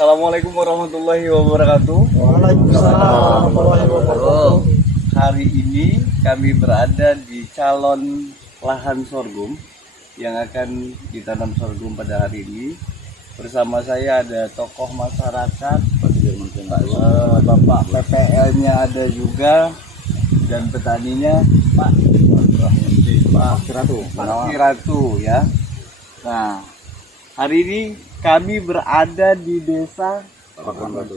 Assalamualaikum warahmatullahi wabarakatuh. Waalaikumsalam warahmatullahi wabarakatuh. Hari ini kami berada di calon lahan sorghum yang akan ditanam sorghum pada hari ini. Bersama saya ada tokoh masyarakat, Bapak PPL-nya ada juga, dan petaninya Pak Kiratu ya. Nah, hari ini kami berada di desa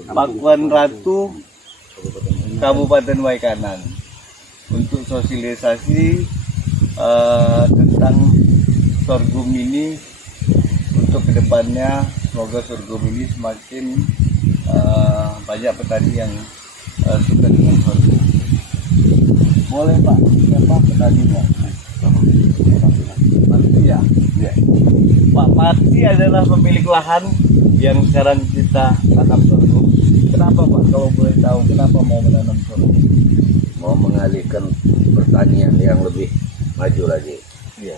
Pakuan Ratu, Kabupaten Waikanan, untuk sosialisasi tentang sorghum ini untuk kedepannya. Semoga sorghum ini semakin banyak petani yang suka dengan sorghum. Boleh Pak, siapa petaninya? Ya. Pak Pati adalah pemilik lahan yang sekarang kita tanam sorghum. Kenapa Pak, kalau boleh tahu, kenapa mau menanam sorghum? Mau mengalihkan pertanian yang lebih maju lagi. Iya.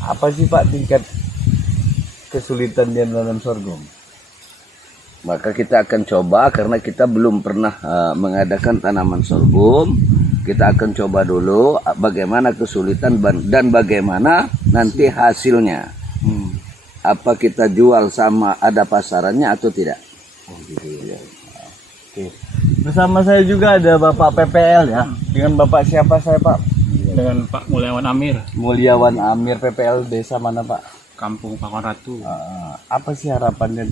Apa sih Pak tingkat kesulitan dia menanam sorghum? Maka kita akan coba, karena kita belum pernah mengadakan tanaman sorghum. Kita akan coba dulu bagaimana kesulitan dan bagaimana nanti hasilnya. Apa kita jual sama ada pasarannya atau tidak? Oh gitu ya. Oke. Bersama saya juga ada Bapak PPL ya. Dengan Bapak siapa saya Pak? Dengan Pak Mulyawan Amir, Mulyawan Amir, PPL desa mana Pak? Kampung Pakuan Ratu. Apa sih harapannya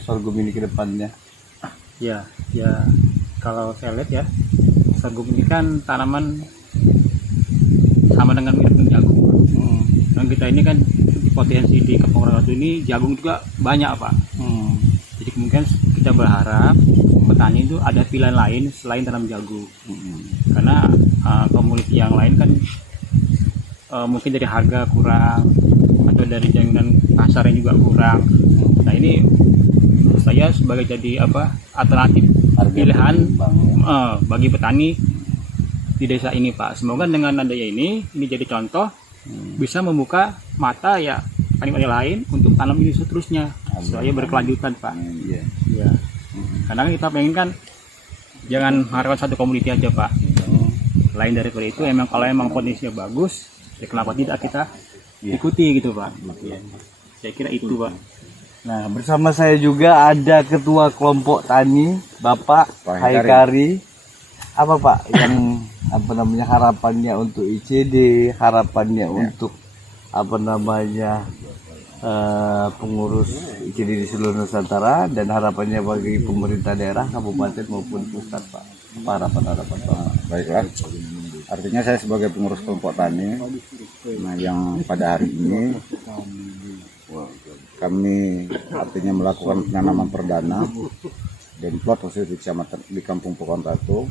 sorghum ini ke depannya? Ya kalau saya lihat ya, sorghum ini kan tanaman sama dengan mirip jagung. Dan kita ini kan potensi di Kampung Ratu ini jagung juga banyak Pak. Jadi kemungkinan kita berharap petani itu ada pilihan lain selain tanam jagung. Karena komoditi yang lain kan mungkin dari harga kurang atau dari jaminan pasarnya juga kurang. Nah ini menurut saya sebagai jadi alternatif pilihan bagi petani di desa ini Pak. Semoga dengan adanya ini jadi contoh bisa membuka mata ya petani lain untuk tanam ini seterusnya supaya berkelanjutan Pak. Ya. Karena kita pengen kan jangan harapkan satu komoditi aja Pak. Lain daripada itu kalau emang potensinya bagus, ya kenapa tidak kita ikuti gitu Pak. Saya kira itu Pak. Nah, bersama saya juga ada Ketua Kelompok Tani Bapak Haikari. Apa Pak yang harapannya untuk ICD, harapannya untuk pengurus ICD di seluruh Nusantara, dan harapannya bagi pemerintah daerah, kabupaten maupun pusat Pak? Apa harapan Pak? Baiklah, artinya saya sebagai pengurus kelompok tani, yang pada hari ini kami artinya melakukan penanaman perdana dan plot khusus di Kampung Pakuan Ratu.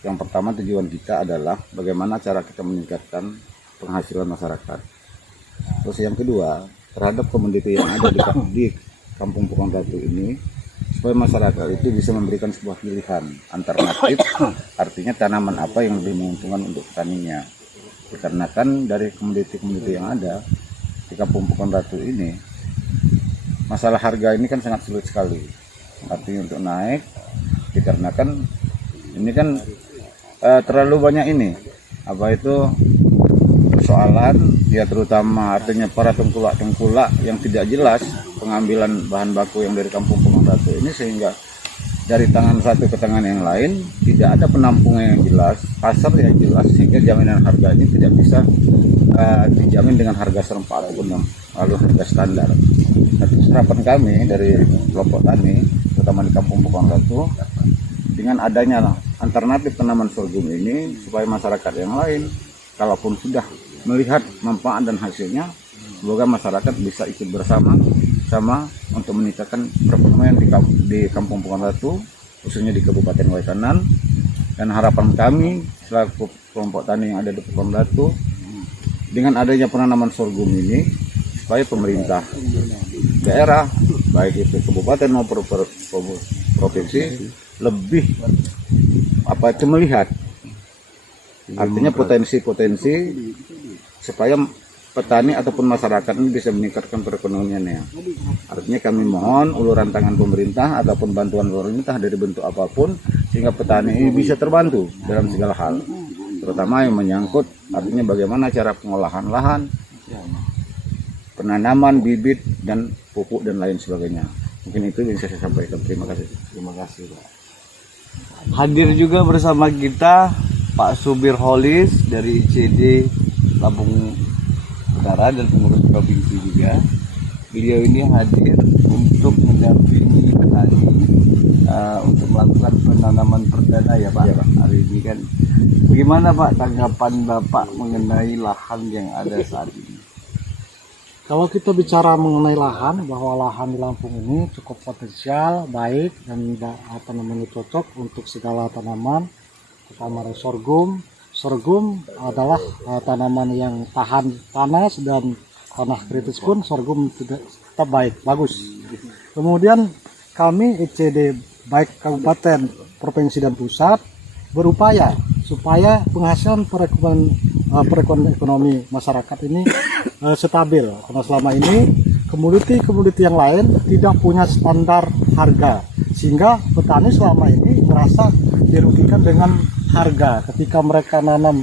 Yang pertama, tujuan kita adalah bagaimana cara kita meningkatkan penghasilan masyarakat. Terus yang kedua, terhadap komoditi yang ada di Kampung Pakuan Ratu ini, supaya masyarakat itu bisa memberikan sebuah pilihan alternatif, artinya tanaman apa yang lebih menguntungkan untuk petaninya. Dikarenakan dari komoditi-komoditi yang ada di Kampung Pakuan Ratu ini, masalah harga ini kan sangat sulit sekali, artinya untuk naik, dikarenakan ini kan terlalu banyak persoalan ya, terutama artinya para tengkulak yang tidak jelas pengambilan bahan baku yang dari Kampung Pakuan Ratu ini, sehingga dari tangan satu ke tangan yang lain tidak ada penampungan yang jelas, pasar yang jelas, sehingga jaminan harga ini tidak bisa dijamin dengan harga serempak ataupun lalu harga standar. Tapi harapan kami dari kelompok tani, terutama di Kampung Pakuan Ratu, dengan adanya alternatif tanaman sorghum ini, supaya masyarakat yang lain kalaupun sudah melihat manfaat dan hasilnya, semoga masyarakat bisa ikut bersama untuk meningkatkan perekonomian di Kampung Pakuan Ratu, khususnya di Kabupaten Waikanan. Dan harapan kami selaku kelompok tani yang ada di Pakuan Ratu, dengan adanya penanaman sorghum ini, supaya pemerintah daerah, baik itu kabupaten maupun provinsi, lebih melihat artinya potensi-potensi supaya petani ataupun masyarakat ini bisa meningkatkan perekonomiannya. Artinya kami mohon uluran tangan pemerintah ataupun bantuan pemerintah dari bentuk apapun sehingga petani ini bisa terbantu dalam segala hal, terutama yang menyangkut artinya bagaimana cara pengolahan lahan, penanaman bibit dan pupuk dan lain sebagainya. Mungkin itu yang bisa saya sampaikan. Terima kasih. Terima kasih Pak. Hadir juga bersama kita Pak Subir Holis dari ICD Lampung Utara dan pengurus provinsi juga. Beliau ini hadir untuk mendampingi petani untuk melakukan penanaman perdana ya Pak. Hari ini kan bagaimana Pak tanggapan Bapak mengenai lahan yang ada saat ini? Kalau kita bicara mengenai lahan, bahwa lahan di Lampung ini cukup potensial, baik dan cocok untuk segala tanaman, terutama sorghum. Sorghum adalah tanaman yang tahan panas dan tanah kritis pun sorghum tetap baik, bagus. Kemudian kami ICD baik kabupaten, provinsi dan pusat berupaya supaya penghasilan perekonomian ekonomi masyarakat ini stabil, karena selama ini komoditi yang lain tidak punya standar harga, sehingga petani selama ini merasa dirugikan dengan harga. Ketika mereka nanam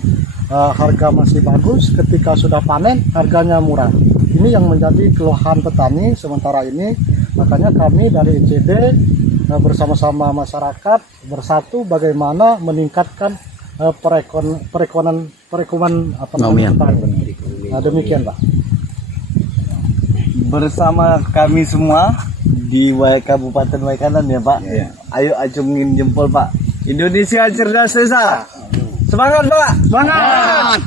harga masih bagus, ketika sudah panen harganya murah. Ini yang menjadi keluhan petani sementara ini. Makanya kami dari ICD bersama-sama masyarakat bersatu bagaimana meningkatkan perekonomian petani. Demikian Pak. Bersama kami semua di Kabupaten Waikanan ya Pak. Iya. Ayo acungin jempol Pak. Indonesia cerdas desa. Semangat Pak. Semangat!